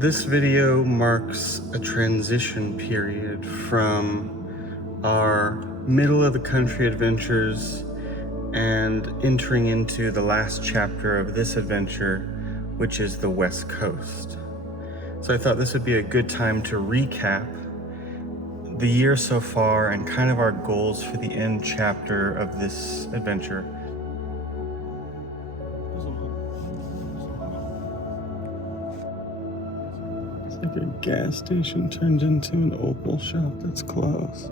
This video marks a transition period from our middle of the country adventures and entering into the last chapter of this adventure, which is the West Coast. So I thought this would be a good time to recap the year so far and kind of our goals for the end chapter of this adventure. It's like a gas station turned into an Opal shop that's closed.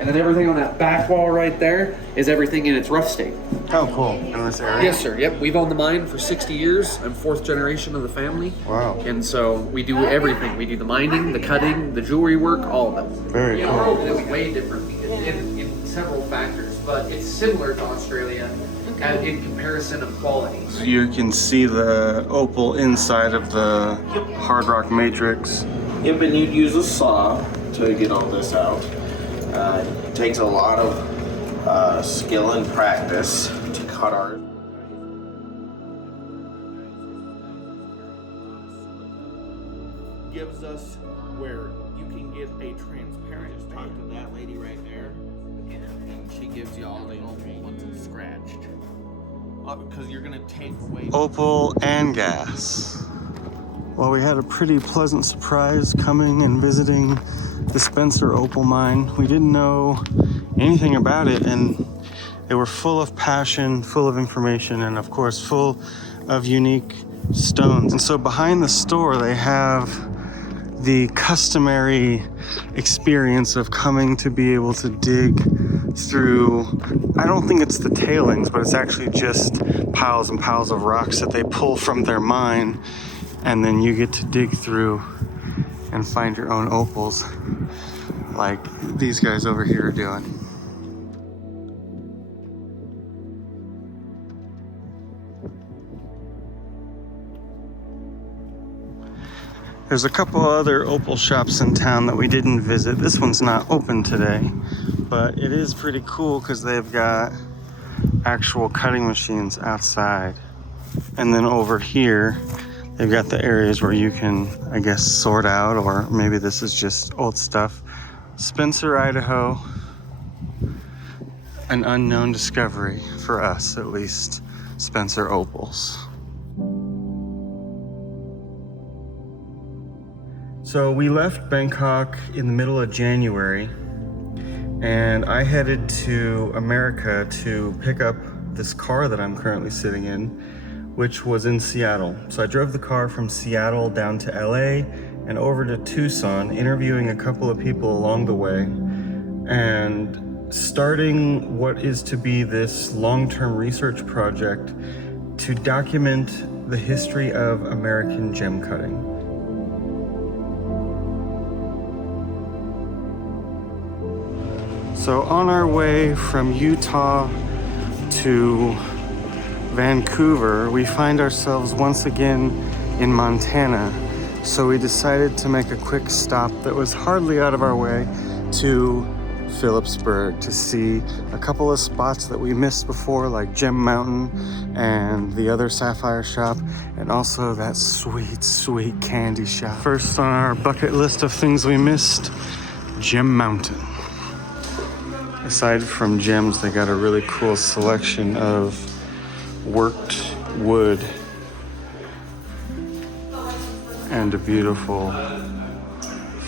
And then everything on that back wall right there is everything in its rough state. Oh, cool. In this area? Yes, sir. Yep. We've owned the mine for 60 years. I'm fourth generation of the family. Wow. And so we do everything. We do the mining, the cutting, the jewelry work, all of it. Very cool. It's way different in several factors, but it's similar to Australia in comparison of quality. You can see the opal inside of the hard rock matrix. Yep, and you'd use a saw to get all this out. It takes a lot of skill and practice to cut art. Gives us where you can get a transparent. Just talk to that lady right there, and she gives you all the opal once it's scratched. Because you're gonna take away Opal and gas. Well, we had a pretty pleasant surprise coming and visiting the Spencer Opal mine. We didn't know anything about it, and they were full of passion, full of information, and of course full of unique stones. And so behind the store they have the customary experience of coming to be able to dig through, I don't think it's the tailings, but it's actually just piles and piles of rocks that they pull from their mine, and then you get to dig through and find your own opals like these guys over here are doing. There's a couple other opal shops in town that we didn't visit. This one's not open today, but it is pretty cool because they've got actual cutting machines outside. And then over here, they've got the areas where you can, I guess, sort out, or maybe this is just old stuff. Spencer, Idaho, an unknown discovery for us, at least. Spencer opals. So we left Bangkok in the middle of January, and I headed to America to pick up this car that I'm currently sitting in, which was in Seattle. So I drove the car from Seattle down to LA and over to Tucson, interviewing a couple of people along the way, and starting what is to be this long-term research project to document the history of American gem cutting. So on our way from Utah to Vancouver, we find ourselves once again in Montana. So we decided to make a quick stop that was hardly out of our way to Phillipsburg to see a couple of spots that we missed before, like Gem Mountain and the other sapphire shop, and also that sweet, sweet candy shop. First on our bucket list of things we missed, Gem Mountain. Aside from gems, they got a really cool selection of worked wood and a beautiful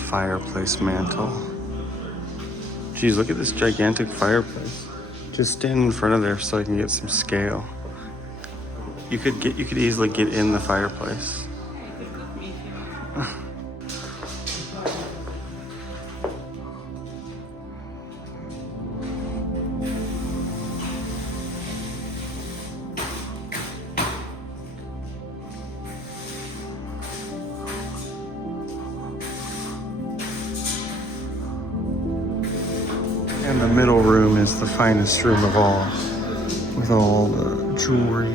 fireplace mantle. Geez, look at this gigantic fireplace. Just stand in front of there so I can get some scale. You could easily get in the fireplace. And the middle room is the finest room of all, with all the jewelry.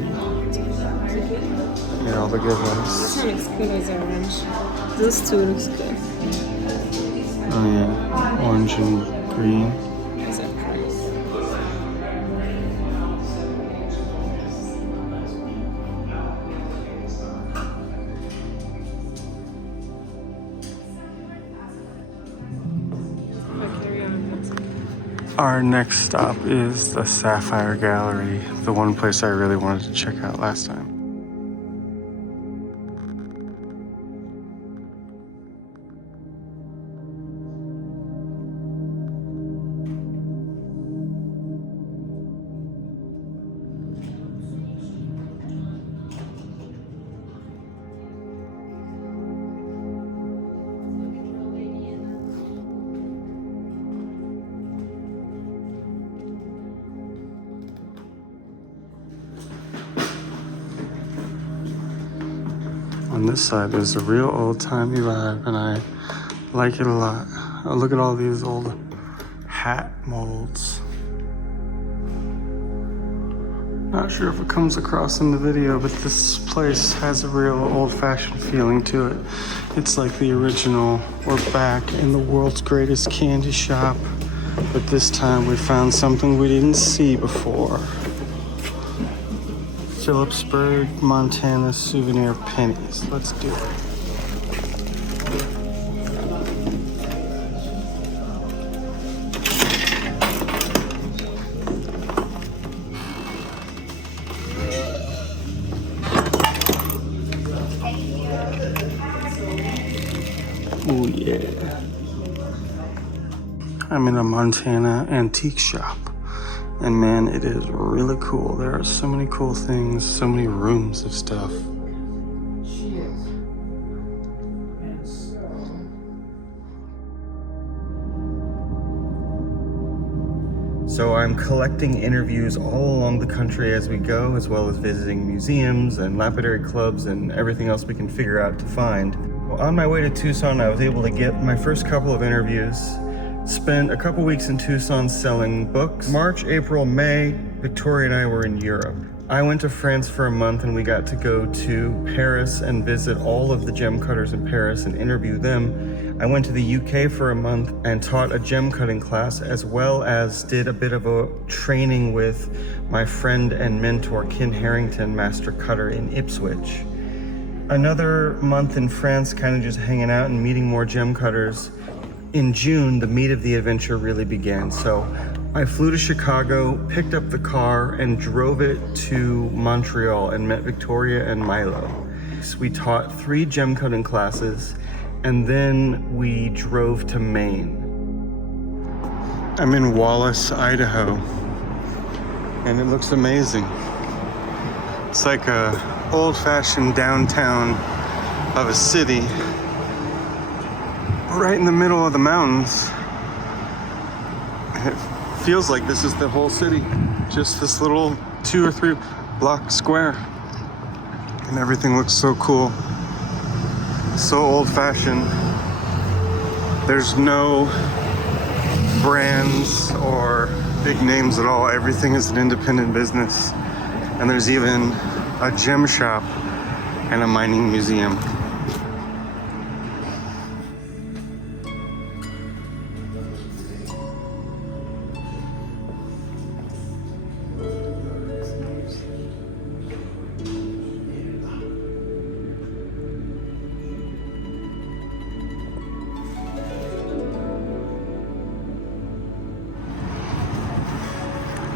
Yeah. all the good ones. This one looks cool as orange. Those two looks cool. Oh yeah, orange and green. Is that price? Our next stop is the Sapphire Gallery, the one place I really wanted to check out last time. On this side is a real old-timey vibe, and I like it a lot. Oh, look at all these old hat molds. Not sure if it comes across in the video, but this place has a real old-fashioned feeling to it. It's like the original. We're back in the world's greatest candy shop, but this time we found something we didn't see before. Phillipsburg, Montana souvenir pennies. Let's do it. Oh yeah. I'm in a Montana antique shop. And man, it is really cool. There are so many cool things, so many rooms of stuff. So I'm collecting interviews all along the country as we go, as well as visiting museums and lapidary clubs and everything else we can figure out to find. Well, on my way to Tucson, I was able to get my first couple of interviews. Spent a couple weeks in Tucson selling books. March, April, May, Victoria and I were in Europe. I went to France for a month and we got to go to Paris and visit all of the gem cutters in Paris and interview them. I went to the UK for a month and taught a gem cutting class, as well as did a bit of a training with my friend and mentor, Ken Harrington, master cutter in Ipswich. Another month in France, kind of just hanging out and meeting more gem cutters. In June, the meat of the adventure really began. So I flew to Chicago, picked up the car, and drove it to Montreal and met Victoria and Milo. So we taught 3 gem cutting classes, and then we drove to Maine. I'm in Wallace, Idaho, and it looks amazing. It's like a old-fashioned downtown of a city, right in the middle of the mountains. It feels like this is the whole city, just this little 2 or 3 block square, and everything looks so cool, so old-fashioned. There's no brands or big names at all. Everything is an independent business, and there's even a gem shop and a mining museum.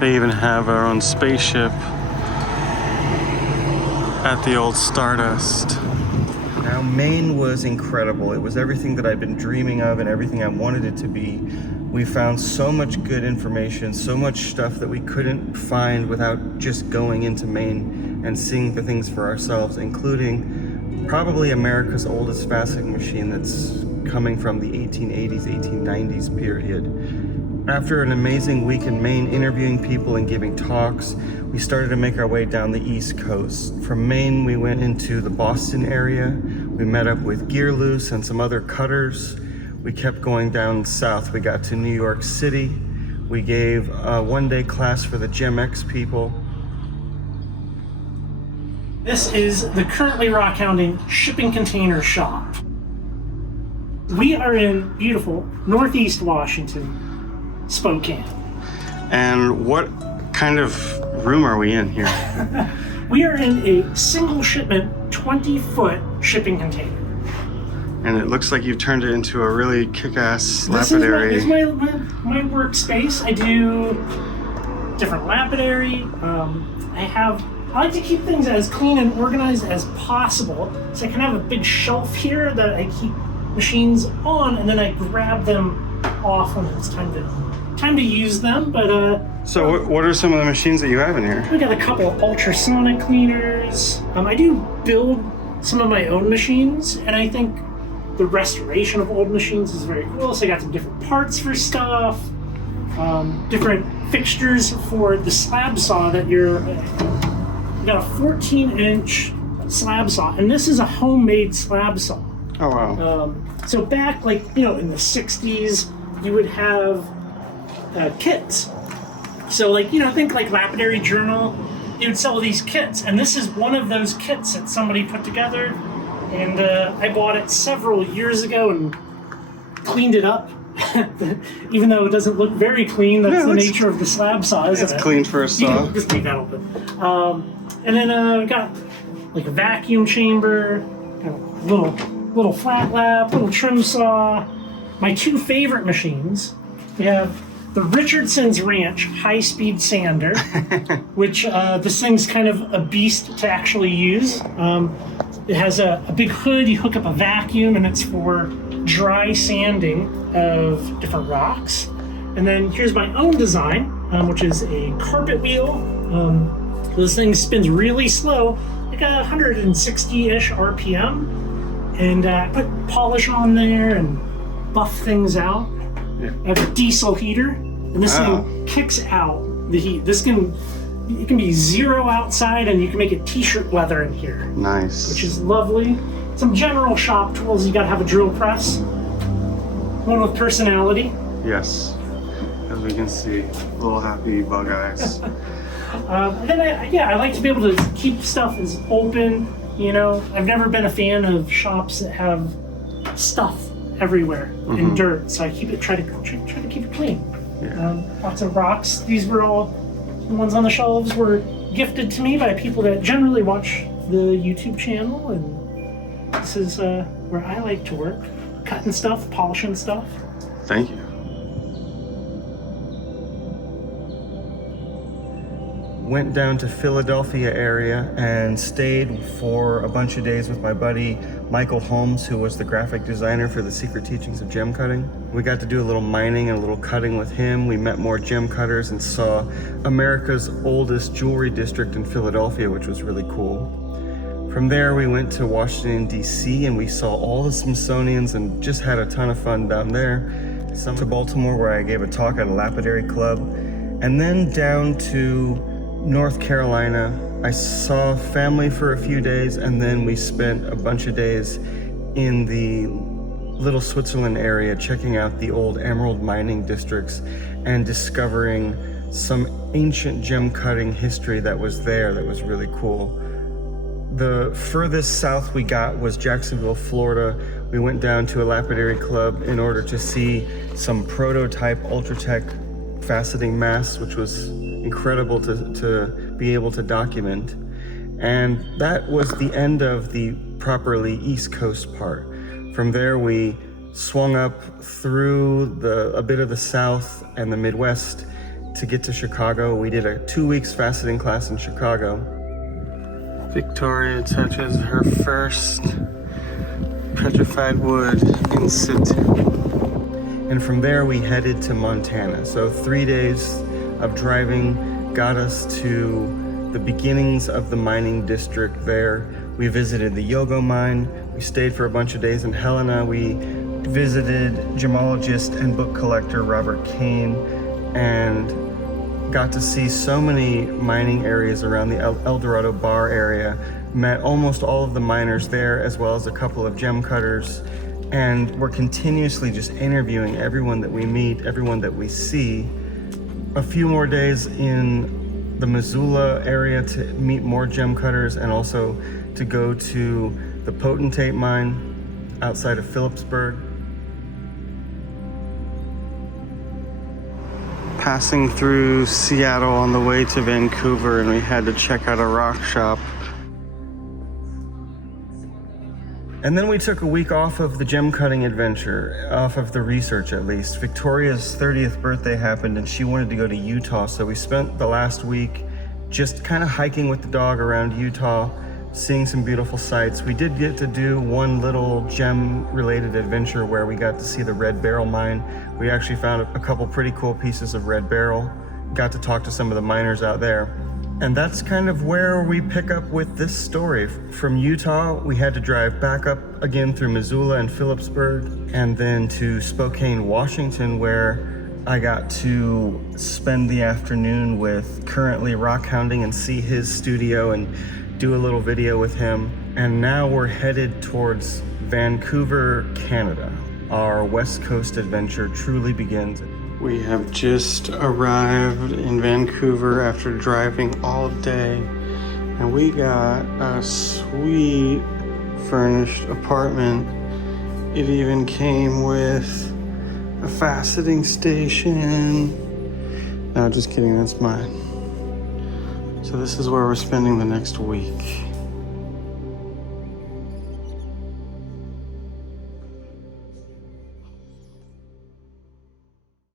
They even have our own spaceship at the old Stardust. Now, Maine was incredible. It was everything that I've been dreaming of and everything I wanted it to be. We found so much good information, so much stuff that we couldn't find without just going into Maine and seeing the things for ourselves, including probably America's oldest fastening machine that's coming from the 1880s, 1890s period. After an amazing week in Maine interviewing people and giving talks, we started to make our way down the East Coast. From Maine, we went into the Boston area. We met up with Gear Loose and some other cutters. We kept going down south. We got to New York City. We gave a one-day class for the GemX people. This is the currently rockhounding shipping container shop. We are in beautiful Northeast Washington, Spokane. And what kind of room are we in here? We are in a single shipment 20-foot shipping container. And it looks like you've turned it into a really kick-ass This lapidary. is my workspace. I do different lapidary. I like to keep things as clean and organized as possible. So I can have a big shelf here that I keep machines on, and then I grab them off when it's time to use them. But So what are some of the machines that you have in here? we got a couple ultrasonic cleaners. I do build some of my own machines, and I think the restoration of old machines is very cool. So I got some different parts for stuff, different fixtures for the slab saw that we got a 14-inch slab saw, and this is a homemade slab saw. Oh, wow. So back, in the 60s, you would have kits. So, think like Lapidary Journal, you would sell these kits, and this is one of those kits that somebody put together, and I bought it several years ago and cleaned it up. Even though it doesn't look very clean, that's the nature of the slab saw, isn't it? It's clean for a saw. Just leave that open. And then we got like a vacuum chamber, got a little flat lap, little trim saw. My two favorite machines, we have the Richardson's Ranch high-speed sander, which this thing's kind of a beast to actually use. It has a big hood, you hook up a vacuum, and it's for dry sanding of different rocks. And then here's my own design, which is a carpet wheel. This thing spins really slow, like 160-ish RPM. And I put polish on there and buff things out. Yeah. I have a diesel heater, and this thing kicks out the heat. It can be 0 outside, and you can make it t-shirt weather in here. Nice. Which is lovely. Some general shop tools. You gotta have a drill press. One with personality. Yes. As we can see, little happy bug eyes. Then I like to be able to keep stuff as open. I've never been a fan of shops that have stuff everywhere and dirt, so I try to keep it clean. Yeah. Lots of rocks. These were all the ones on the shelves were gifted to me by people that generally watch the YouTube channel, and this is where I like to work, cutting stuff, polishing stuff. Thank you. Went down to Philadelphia area and stayed for a bunch of days with my buddy Michael Holmes, who was the graphic designer for The Secret Teachings of Gem Cutting. We got to do a little mining and a little cutting with him. We met more gem cutters and saw America's oldest jewelry district in Philadelphia, which was really cool. From there, we went to Washington, D.C., and we saw all the Smithsonians and just had a ton of fun down there. Some to Baltimore, where I gave a talk at a lapidary club, and then down to North Carolina. I saw family for a few days, and then we spent a bunch of days in the Little Switzerland area checking out the old emerald mining districts and discovering some ancient gem cutting history that was there that was really cool. The furthest south we got was Jacksonville, Florida. We went down to a lapidary club in order to see some prototype Ultratech faceting masks, which was incredible to be able to document. And that was the end of the properly East Coast part. From there, we swung up through a bit of the South and the Midwest to get to Chicago. We did a 2 weeks faceting class in Chicago. Victoria touches her first petrified wood in situ. And from there, we headed to Montana. So 3 days of driving got us to the beginnings of the mining district there. We visited the Yogo mine. We stayed for a bunch of days in Helena. We visited gemologist and book collector Robert Kane and got to see so many mining areas around the El Dorado Bar area. Met almost all of the miners there, as well as a couple of gem cutters. And we're continuously just interviewing everyone that we meet, everyone that we see. A few more days in the Missoula area to meet more gem cutters, and also to go to the Potentate mine outside of Phillipsburg. Passing through Seattle on the way to Vancouver, and we had to check out a rock shop. And then we took a week off of the gem cutting adventure, off of the research at least. Victoria's 30th birthday happened and she wanted to go to Utah, so we spent the last week just kind of hiking with the dog around Utah, seeing some beautiful sights. We did get to do one little gem-related adventure where we got to see the Red Barrel mine. We actually found a couple pretty cool pieces of Red Barrel, got to talk to some of the miners out there. And that's kind of where we pick up with this story. From Utah, we had to drive back up again through Missoula and Phillipsburg, and then to Spokane, Washington, where I got to spend the afternoon with currently rock hounding and see his studio and do a little video with him. And now we're headed towards Vancouver, Canada. Our West Coast adventure truly begins. We have just arrived in Vancouver after driving all day, and we got a sweet furnished apartment. It even came with a faceting station. No, just kidding, that's mine. So this is where we're spending the next week.